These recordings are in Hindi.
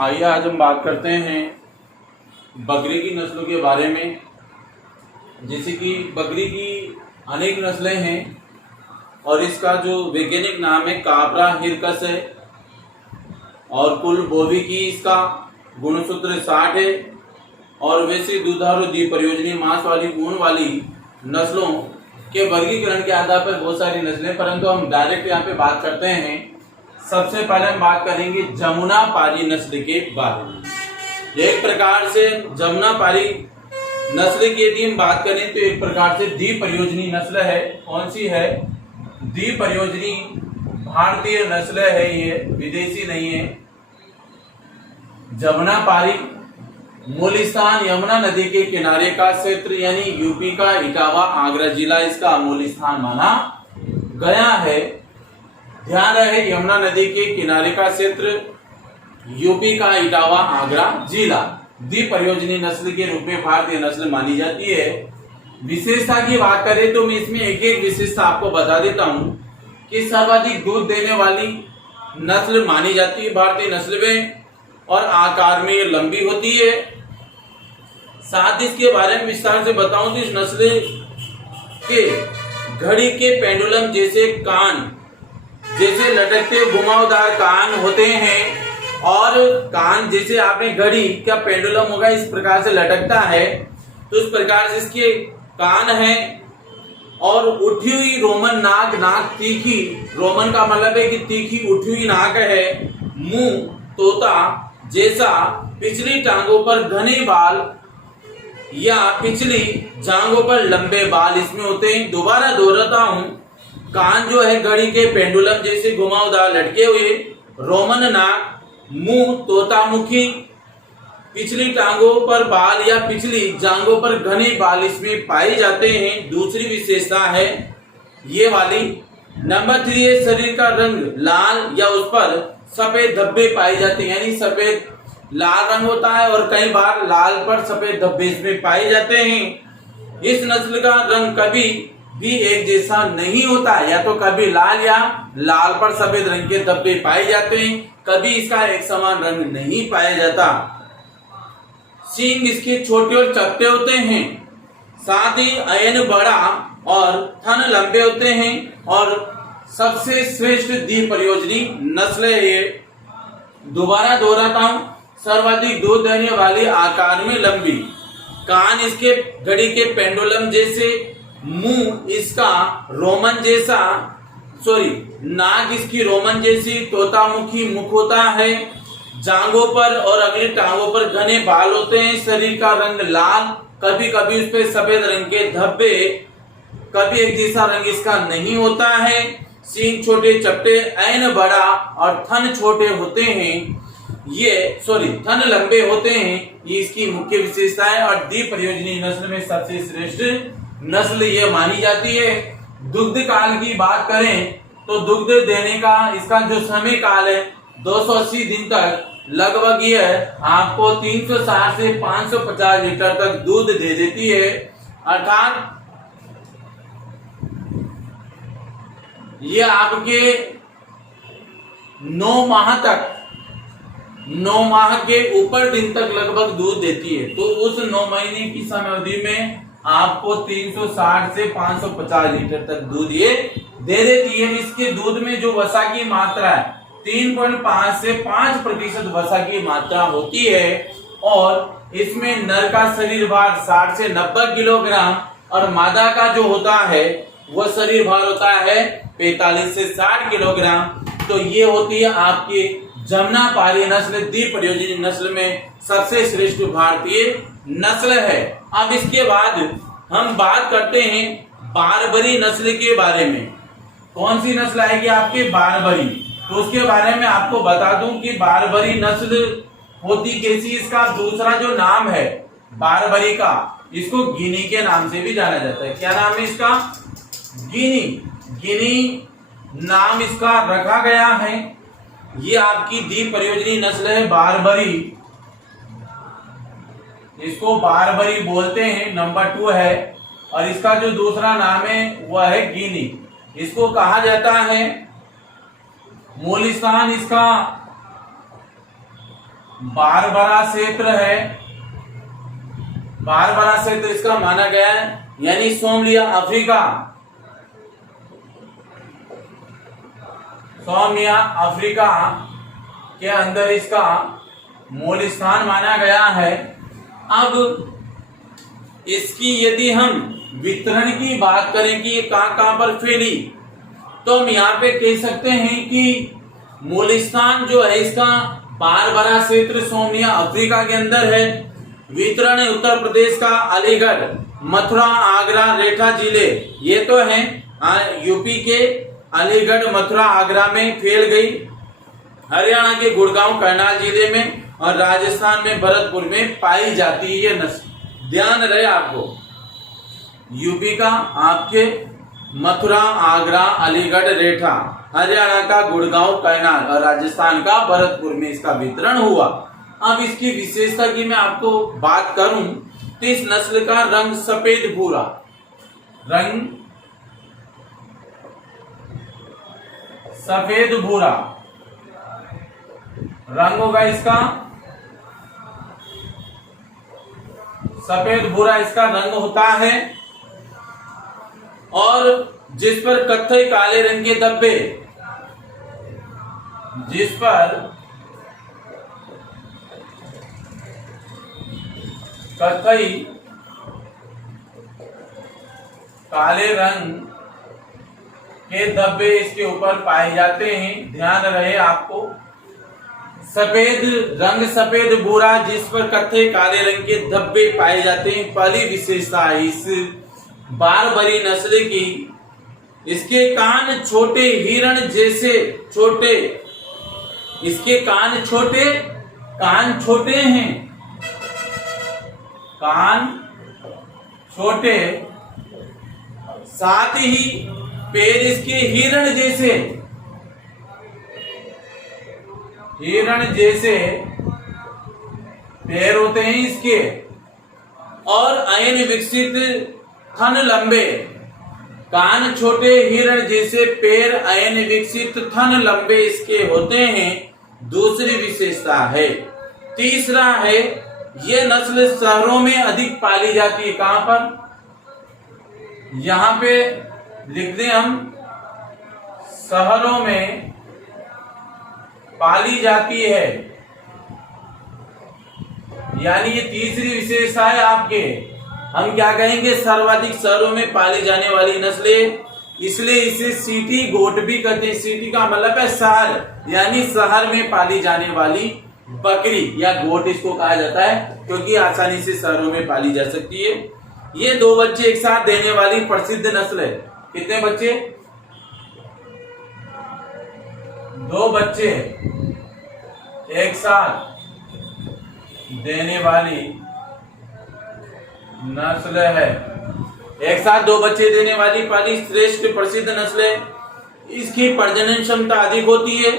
आइए आज हम बात करते हैं बकरी की नस्लों के बारे में। जैसे कि बकरी की अनेक नस्लें हैं और इसका जो वैज्ञानिक नाम है काबरा हिरकस है और कुल बोवी की इसका गुणसूत्र 60 है और वैसे दुधारू द्विप्रयोजनी मांस वाली ऊन वाली नस्लों के वर्गीकरण के आधार पर बहुत सारी नस्लें, परंतु हम डायरेक्ट यहाँ पे बात करते हैं। सबसे पहले हम बात करेंगे जमुनापारी नस्ल के बारे में। एक प्रकार से जमुनापारी नस्ल की यदि हम बात करें तो एक प्रकार से द्विप्रयोजनी नस्ल है। कौन सी है? द्विप्रयोजनी भारतीय नस्ल है, ये विदेशी नहीं है। जमुनापारी मूल स्थान यमुना नदी के किनारे का क्षेत्र यानी यूपी का इटावा आगरा जिला इसका मूल स्थान माना गया है। ध्यान रहे, यमुना नदी के किनारे का क्षेत्र यूपी का इटावा आगरा जिला द्विप्रयोजनी नस्ल के रूप में भारतीय नस्ल मानी जाती है। विशेषता की बात करें तो मैं इसमें एक एक विशेषता आपको बता देता हूं कि सर्वाधिक दूध देने वाली नस्ल मानी जाती है भारतीय नस्ल में और आकार में ये लंबी होती है। साथ ही इसके बारे में विस्तार से बताऊं तो इस नस्ल के घड़ी के पेंडुलम जैसे कान, जैसे लटकते घुमावदार कान होते हैं और कान जैसे आपने घड़ी का पेंडुलम होगा इस प्रकार से लटकता है, तो इस प्रकार से इसके कान है और उठी हुई रोमन नाक, नाक तीखी, रोमन का मतलब है कि तीखी उठी हुई नाक है। मुंह तोता जैसा, पिछली टांगों पर घने बाल या पिछली जांघों पर लंबे बाल इसमें होते हैं। दोबारा दोहराता हूं, कान जो है घड़ी के पेंडुलम जैसे घुमावदार लटके हुए, रोमन नाक, मुंह तोतामुखी, पिछली टांगों पर बाल या पिछली जांघों पर घने बाल इसमें पाए जाते हैं। दूसरी विशेषता है ये वाली। नंबर 3 है शरीर का रंग लाल या उस पर सफेद धब्बे पाए जाते हैं, यानी सफेद लाल रंग होता है और कई बार लाल पर सफेद धब्बे इसमें पाए जाते हैं। इस नस्ल का रंग कभी भी एक जैसा नहीं होता, या तो कभी लाल या लाल पर सफेद रंग के धब्बे पाए जाते हैं, कभी इसका एक समान रंग नहीं पाया जाता। सींग इसके छोटे और चपटे होते हैं, साथ ही अयन बड़ा और थन लंबे होते हैं और सबसे श्रेष्ठ द्विप्रयोजनी नस्ल है ये। दोबारा दोहराता हूं, सर्वाधिक दूध देने वाली, आकार में लंबी, कान इसके घड़ी के पेंडुलम जैसे, मुंह इसका रोमन जैसा, नाक इसकी रोमन जैसी तोतामुखी मुख होता है, जांघों पर और अगली टांगों पर घने बाल होते हैं, शरीर का रंग लाल, कभी कभी उस पर सफेद रंग के धब्बे, कभी एक जैसा रंग इसका नहीं होता है। सींग छोटे चपटे, ऐन बड़ा और थन छोटे होते हैं, थन लंबे होते हैं। ये इसकी मुख्य विशेषता है और द्विप्रयोजनी नस्ल में सबसे श्रेष्ठ नस्ल ये मानी जाती है। दुग्ध काल की बात करें तो दुग्ध देने का इसका जो समय काल है 280 दिन तक, लगभग ये आपको 360 से 550 लीटर तक दूध दे देती है। अर्थात ये आपके 9 माह के ऊपर दिन तक लगभग दूध देती है। तो उस 9 महीने की समय अवधि में आपको 360 से 550 लीटर तक दूध ये दे देती है। इसके दूध में जो वसा की मात्रा है 3.5 से 5% वसा की मात्रा होती है और इसमें नर का शरीर भार 60 से 90 किलोग्राम और मादा का जो होता है वह शरीर भार होता है 45 से 60 किलोग्राम। तो ये होती है आपकी जमुनापारी नस्ल, द्विप्रयोजनी नस्ल में सबसे श्रेष्ठ भारतीय नस्ल है। अब इसके बाद हम बात करते हैं बारबरी नस्ल के बारे में। कौन सी नस्ल आएगी आपके? बारबरी। तो उसके बारे में आपको बता दूं कि बारबरी नस्ल होती कैसी, इसका दूसरा जो नाम है बारबरी का, इसको गिनी के नाम से भी जाना जाता है। क्या नाम है इसका? गिनी नाम इसका रखा गया है। ये आपकी द्विप्रयोजनी नस्ल है बारबरी, इसको बारबरी बोलते हैं, नंबर 2 है। और इसका जो दूसरा नाम है वह है गिनी। इसको कहा जाता है मूल स्थान इसका बारबरा क्षेत्र है, बारबरा क्षेत्र इसका माना गया है, यानी सोमालिया अफ्रीका, सोमालिया अफ्रीका के अंदर इसका मूल स्थान माना गया है। अब इसकी यदि हम वितरण की बात करें कि ये कहां पर फैली, तो हम यहाँ पे कह सकते हैं कि मूल स्थान जो है इसका बारबरा क्षेत्र सोमालिया अफ्रीका के अंदर है। वितरण है उत्तर प्रदेश का अलीगढ़, मथुरा, आगरा, रेठा जिले, ये तो है यूपी के अलीगढ़, मथुरा, आगरा में फैल गई। हरियाणा के गुड़गांव, करनाल जिले में और राजस्थान में भरतपुर में पाई जाती है ये नस्ल। ध्यान रहे आपको, यूपी का आपके मथुरा, आगरा, अलीगढ़, रेठा, हरियाणा का गुड़गांव, करनाल और राजस्थान का भरतपुर में इसका वितरण हुआ। अब इसकी विशेषता की मैं आपको बात करूं तो इस नस्ल का रंग सफेद भूरा, रंग सफेद भूरा रंग होगा इसका, सफेद भूरा इसका रंग होता है और जिस पर कत्थई काले रंग के धब्बे, जिस पर कत्थई काले रंग के धब्बे इसके ऊपर पाए जाते हैं। ध्यान रहे आपको, सफेद रंग सफेद भूरा जिस पर कत्थई काले रंग के धब्बे पाए जाते हैं। पहली विशेषता इस बारबरी नस्ल की, इसके कान छोटे, हिरण जैसे छोटे, इसके कान छोटे हैं, कान छोटे, साथ ही पैर इसके हिरण जैसे पैर होते हैं इसके, और अयन विकसित थन लंबे, कान छोटे, हिरण जैसे पैर, अयन विकसित थन लंबे इसके होते हैं। दूसरी विशेषता है। तीसरा है, ये नस्ल शहरों में अधिक पाली जाती है। कहां पर? यहां पे लिख दें हम, शहरों में पाली जाती है, यानी ये तीसरी विशेषता है आपके। हम क्या कहेंगे? सर्वाधिक शहरों में पाली जाने वाली नस्लें, इसलिए इसे सिटी गोट भी कहते हैं। सिटी का मतलब है शहर, यानी शहर में पाली जाने वाली बकरी या गोट इसको कहा जाता है, क्योंकि आसानी से शहरों में पाली जा सकती है। ये 2 बच्चे एक साथ देने वाली प्रसिद्ध नस्ल है। कितने बच्चे? 2 बच्चे एक साथ देने वाली नस्ल है। एक साथ 2 बच्चे देने वाली पहली श्रेष्ठ प्रसिद्ध नस्ल है। इसकी प्रजनन क्षमता अधिक होती है।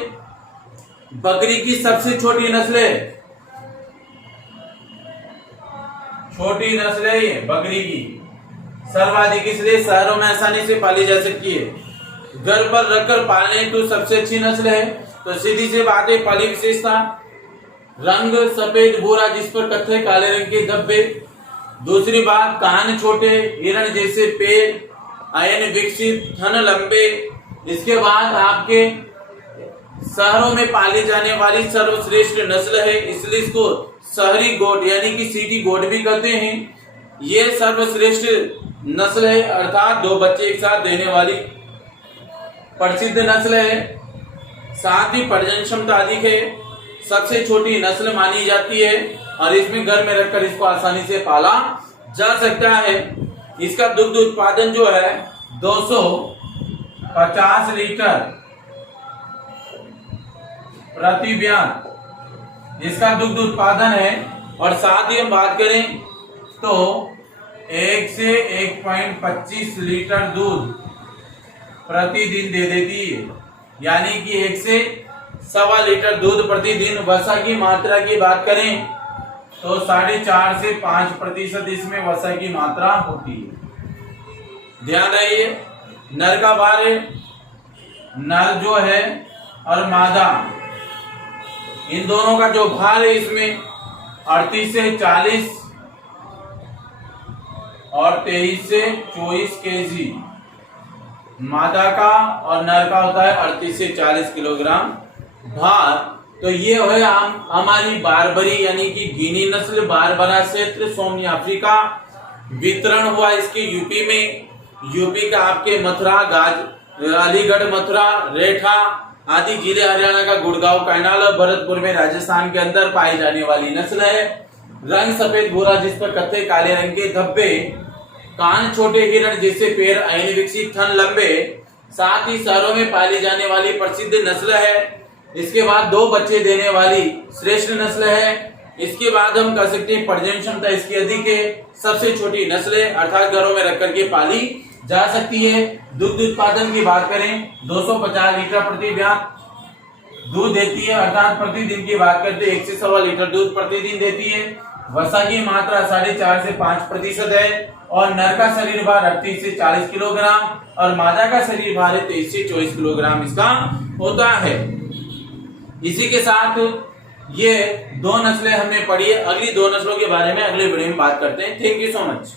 बकरी की सबसे छोटी नस्ल है, छोटी नस्ल है ये बकरी की, सर्वाधिक इसलिए शहरों में आसानी से पाली जा सकती है। घर पर रखकर पालने तो सबसे अच्छी नस्ल है। तो सीधी सी बात है, पहली विशेषता रंग सफेद भूरा जिस पर कत्थे काले रंग के धब्बे। दूसरी बात, कान छोटे, हिरण जैसे पैर, अयन विकसित, थन लंबे। इसके बाद आपके शहरों में पाली जाने वाली सर्वश्रेष्ठ नस्ल है, इसलिए इसको शहरी गोट यानी कि सिटी गोट भी कहते हैं। ये सर्वश्रेष्ठ नस्ल है, अर्थात 2 बच्चे एक साथ देने वाली प्रसिद्ध नस्ल है। साथ ही प्रजनन क्षमता अधिक है, सबसे छोटी नस्ल मानी जाती है और इसमें घर में रखकर इसको आसानी से पाला जा सकता है। इसका दुग्ध उत्पादन जो है 250 लीटर प्रति बयान इसका दुग्ध उत्पादन है। और साथ ही हम बात करें तो 1 से 1.25 लीटर दूध प्रतिदिन दे देती है, यानी कि 1 से 1.25 लीटर दूध प्रतिदिन। वसा की मात्रा की बात करें तो 4.5 से 5% इसमें वसा की मात्रा होती है। ध्यान रहिए, नर का भार, नर जो है और मादा इन दोनों का जो भार है इसमें 38 से 40 और 23 से 24 केजी। मादा का और नर का होता है 38 से 40 किलोग्राम भार। तो ये है हमारी बारबरी यानी कि गिनी नस्ल बारबरा क्षेत्र सोमनी अफ्रीका। वितरण हुआ इसके यूपी में। यूपी का आपके मथुरा, अलीगढ़, मथुरा, रेठा आदि जिले, हरियाणा का गुड़गांव, कैनाल और भरतपुर में राजस्थान के अंदर पाई जाने वाली नस्ल है। रंग सफेद भूरा जिस पर कत्थे काले रंग के धब्बे, कान छोटे हिरण जैसे पैर, ऐन विकसित, थन लंबे, साथ ही शहरों में पाली जाने वाली प्रसिद्ध नस्ल है। इसके बाद 2 बच्चे देने वाली श्रेष्ठ नस्ल है। इसके बाद हम कह सकते हैं प्रजनन क्षमता इसकी अधिक है, सबसे छोटी नस्ल है, अर्थात घरों में रख करके पाली जा सकती है। दुग्ध उत्पादन की बात करें 250 लीटर प्रति ब्याह दूध देती है, अर्थात प्रतिदिन की बात करते हैं 1 से 1.25 लीटर दूध प्रतिदिन देती है। वसा की मात्रा 4.5 से 5% है और नर का शरीर भार 38 से 40 किलोग्राम और मादा का शरीर भार 23 से 24 किलोग्राम इसका होता है। इसी के साथ ये 2 नस्लें हमने पढ़ी है। अगली 2 नस्लों के बारे में अगले वीडियो में बात करते हैं। Thank you so much.